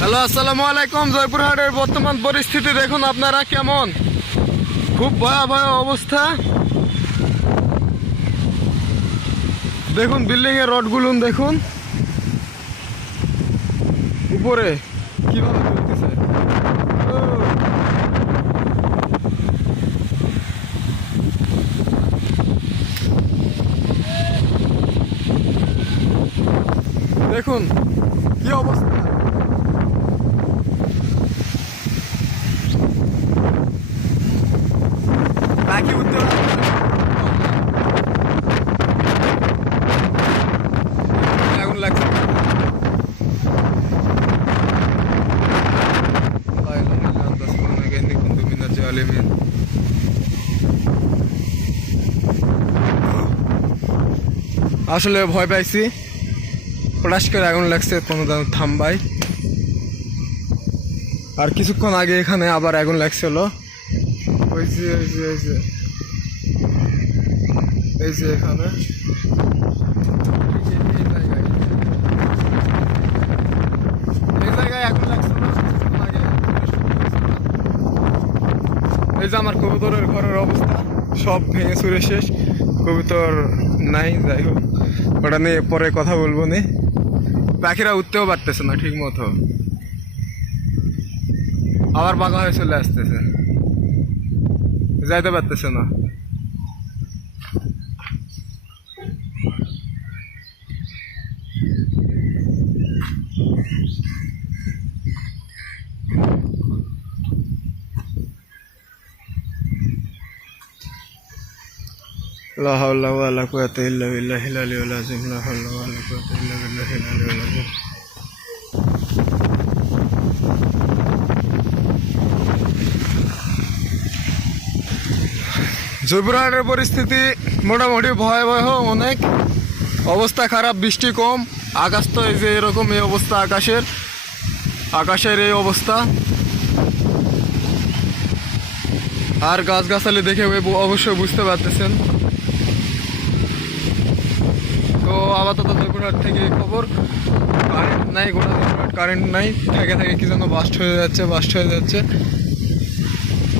Hello, আসসালামু আলাইকুম। জয়পুরহাটের বর্তমান পরিস্থিতি দেখুন আপনারা কেমন, খুব ভয়াবহ অবস্থা। দেখুন বিল্ডিং এর রডগুলো দেখুন উপরে কিভাবে চলতেছে। দেখুন কি অবস্থা। বাকি উত্তর আগুন লাগছে। আসলে ভয় পাইছি, ফ্লাশ করে আগুন লাগছে, কোনো থামবাই। আর কিছুক্ষণ আগে এখানে আবার আগুন লাগছিল। ওই যে এখানে এই জায়গায় আগুন লাগছিল কিছুক্ষণ আগে। এই যে আমার কবুতরের ঘরের অবস্থা, সব ভেঙে চুরে শেষ, কবুতর নাই। যাই হোক, ওটা নিয়ে পরে কথা বলবো নি। পাখিরা উঠতেও পারতেছে না ঠিক মতো, আবার বাঁকা হয়ে চলে আসতেছে, যাইতে পারতেছে না। লা হাওলা ওয়ালা কুওয়াতা ইল্লা বিল্লাহিল আলিয়্যিল আযীম। লা হাওলা ওয়ালা কুওয়াতা ইল্লা বিল্লাহিল আলিয়্যিল আযীম। জয়পুরহাটের পরিস্থিতি মোটামুটি ভয়াবহ, অনেক অবস্থা খারাপ। বৃষ্টি কম, আকাশ তো এই যে এরকম, এই অবস্থা আকাশের এই অবস্থা। আর গাছগাছালি দেখে অবশ্যই বুঝতে পারতেছেন। তো আপাতত জয়পুরহাট থেকে খবর, কারেন্ট নাই, গোটা জয়পুরহাট কারেন্ট নাই, থেকে কি যেন বাস্ট হয়ে যাচ্ছে।